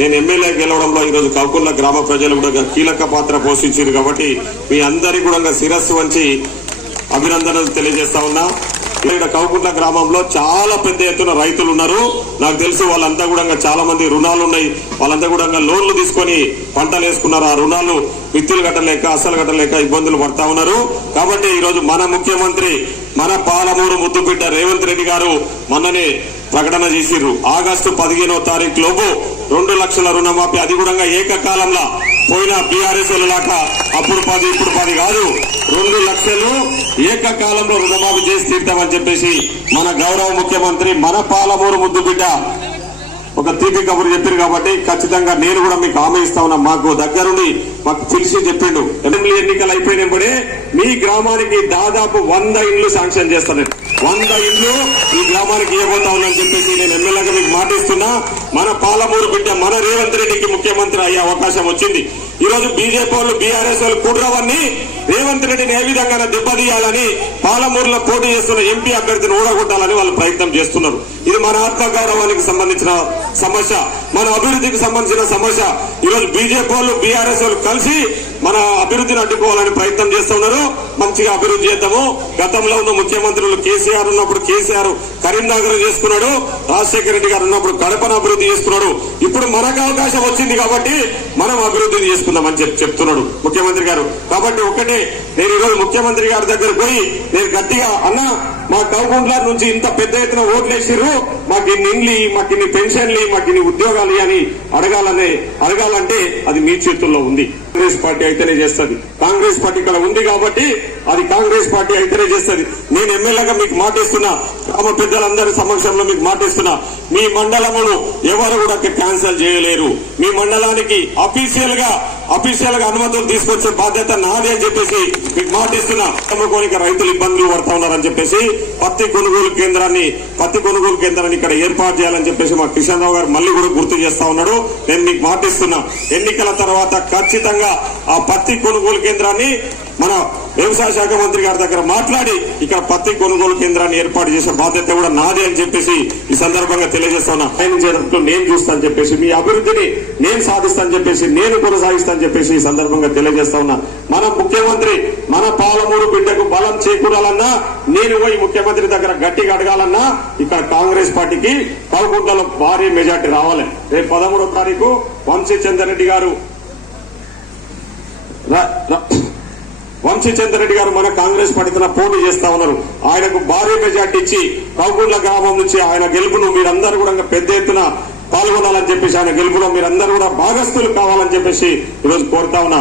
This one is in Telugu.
నేను ఎమ్మెల్యే గెలవడంలో ఈరోజు కౌకుల్ల గ్రామ ప్రజలు కూడా కీలక పాత్ర పోషించారు కాబట్టి మీ అందరికీ కూడా శిరస్సు వంచి అభినందనలు తెలియజేస్తా ఉన్నా. ఇక్కడ కౌకుల్ల గ్రామంలో చాలా పెద్ద ఎత్తున రైతులు ఉన్నారు. నాకు తెలుసు వాళ్ళంతా కూడా చాలా మంది రుణాలు ఉన్నాయి. వాళ్ళంతా కూడా లోన్లు తీసుకొని పంటలు వేసుకున్నారు. ఆ రుణాలు విత్తులు కట్టలేక అసలు కట్టలేక ఇబ్బందులు పడతా ఉన్నారు. కాబట్టి ఈరోజు మన ముఖ్యమంత్రి మన పాలమూరు ముద్దుబిడ్డ రేవంత్ రెడ్డి గారు మొన్ననే ప్రకటన చేసిర్రు. ఆగస్టు 15వ తారీఖు లోపు 2 లక్షల రుణమాఫీ, అది కూడా ఏకకాలంలో పోయిన బీఆర్ఎస్ లాగా అప్పుడు 10 ఇప్పుడు 10 కాదు, 2 లక్షలు ఏకకాలంలో రుణమాఫీ చేసి తీర్తామని చెప్పేసి మన గౌరవ ముఖ్యమంత్రి మన పాలమూరు ముద్దుబిడ్డ ఒక తీపి కబురు చెప్పారు. కాబట్టి ఖచ్చితంగా నేను కూడా మీకు హామీ ఇస్తా ఉన్నా. మాకు దగ్గరుండి మాకు పిలిచి చెప్పిండు, అసెంబ్లీ ఎన్నికలు అయిపోయినప్పుడే మీ గ్రామానికి దాదాపు 100 ఇండ్లు శాంక్షన్ చేస్తాను. 100 ఇండ్లు ఈ గ్రామానికి ఇవ్వబోతా ఉన్నానని చెప్పేసి నేను ఎమ్మెల్యేగా మీకు మాటిస్తున్నా. మన పాలమూరు బిడ్డ మన రేవంత్ రెడ్డికి ముఖ్యమంత్రి అయ్యే అవకాశం వచ్చింది. ఈ రోజు బీజేపీ వాళ్ళు బీఆర్ఎస్ వాళ్ళు కుట్రవన్నీ రేవంత్ రెడ్డిని ఏ విధంగా దెబ్బతీయాలని పాలమూరులో పోటీ చేస్తున్న ఎంపీ అభ్యర్థిని ఓడగొట్టాలని వాళ్ళు ప్రయత్నం చేస్తున్నారు. ఇది మన ఆత్మగౌరవానికి సంబంధించిన సమస్య, మన అభివృద్ధికి సంబంధించిన సమస్య. ఈ రోజు బీజేపీ వాళ్ళు బీఆర్ఎస్ వాళ్ళు కలిసి మన అభివృద్ధిని అడ్డుకోవాలని ప్రయత్నం చేస్తున్నారు. మంచిగా అభివృద్ధి చేద్దాము. గతంలో ఉన్న ముఖ్యమంత్రులు కేసీఆర్ ఉన్నప్పుడు కేసీఆర్ కరీంనగర్ చేసుకున్నాడు, రాజశేఖర రెడ్డి గారు ఉన్నప్పుడు కడపను అభివృద్ధి చేసుకున్నాడు. ఇప్పుడు మనకు అవకాశం వచ్చింది కాబట్టి మనం అభివృద్ధి చేసుకుందామని చెప్తున్నాడు ముఖ్యమంత్రి గారు. కాబట్టి ఒకటే, నేను ఈరోజు ముఖ్యమంత్రి గారి దగ్గర పోయి నేను గట్టిగా అన్నా, మా కౌకుంట్ల నుంచి ఇంత పెద్ద ఎత్తున ఓట్లేసిర్రు, మాకు ఇన్ని ఇండ్లు, మాకు ఇన్ని పెన్షన్లు, మాకు ఇన్ని ఉద్యోగాలు అని అడగాలంటే అది మీ చేతుల్లో ఉంది. కాంగ్రెస్ పార్టీ అయితేనే చేస్తుంది. కాంగ్రెస్ పార్టీ ఇక్కడ ఉంది కాబట్టి అది కాంగ్రెస్ పార్టీ అయితేనే చేస్తుంది. నేను ఎమ్మెల్యేగా మీకు మాటిస్తున్నా, గ్రామ పెద్దలందరి సమక్షంలో మీకు మాటిస్తున్నా, మీ మండలమును ఎవరు కూడా క్యాన్సిల్ చేయలేరు. మీ మండలానికి అఫీషియల్ గా అనుమతులు తీసుకొచ్చే బాధ్యత నాదే అని చెప్పేసి మీకు మాటిస్తున్నా. రైతులు ఇబ్బందులు పడతా ఉన్నారని చెప్పేసి పత్తి కొనుగోలు కేంద్రాన్ని ఇక్కడ ఏర్పాటు చేయాలని చెప్పేసి మా కిషన్ రావు గారు మళ్ళీ కూడా గుర్తు చేస్తా ఉన్నాడు. నేను మీకు మాటిస్తున్నా, ఎన్నికల తర్వాత ఖచ్చితంగా ఆ పత్తి కొనుగోలు కేంద్రాన్ని మన వ్యవసాయ శాఖ మంత్రి గారి దగ్గర మాట్లాడి ఇక్కడ పత్తి కొనుగోలు కేంద్రాన్ని ఏర్పాటు చేసే బాధ్యత కూడా నాదే అని చెప్పేసి ఈ సందర్భంగా తెలియజేస్తున్నా. ఆయన చేయడంతో నేను చూస్తాను చెప్పేసి, మీ అభివృద్ధిని నేను సాధిస్తాను చెప్పేసి, నేను కొనసాగిస్తాను చెప్పేసి ఈ సందర్భంగా తెలియజేస్తా ఉన్నా. మన ముఖ్యమంత్రి మన పాలమూరు బిడ్డకు బలం చేకూరాలన్నా, నేను పోయి ముఖ్యమంత్రి దగ్గర గట్టిగా అడగాలన్నా ఇక్కడ కాంగ్రెస్ పార్టీకి కౌకుంటలో భారీ మెజార్టీ రావాలి. రేపు 13వ తారీఖు వంశీచంద్రరెడ్డి గారు మన కాంగ్రెస్ పార్టీతో పోటీ చేస్తా ఉన్నారు. ఆయనకు భారీ మెజార్టీ ఇచ్చి కౌకుంట్ల గ్రామం నుంచి ఆయన గెలుపును మీరందరూ కూడా పెద్ద ఎత్తున పాల్గొనాలని చెప్పేసి, ఆయన గెలుపులో మీరందరూ కూడా భాగస్థులు కావాలని చెప్పేసి ఈరోజు కోరుతా ఉన్నా.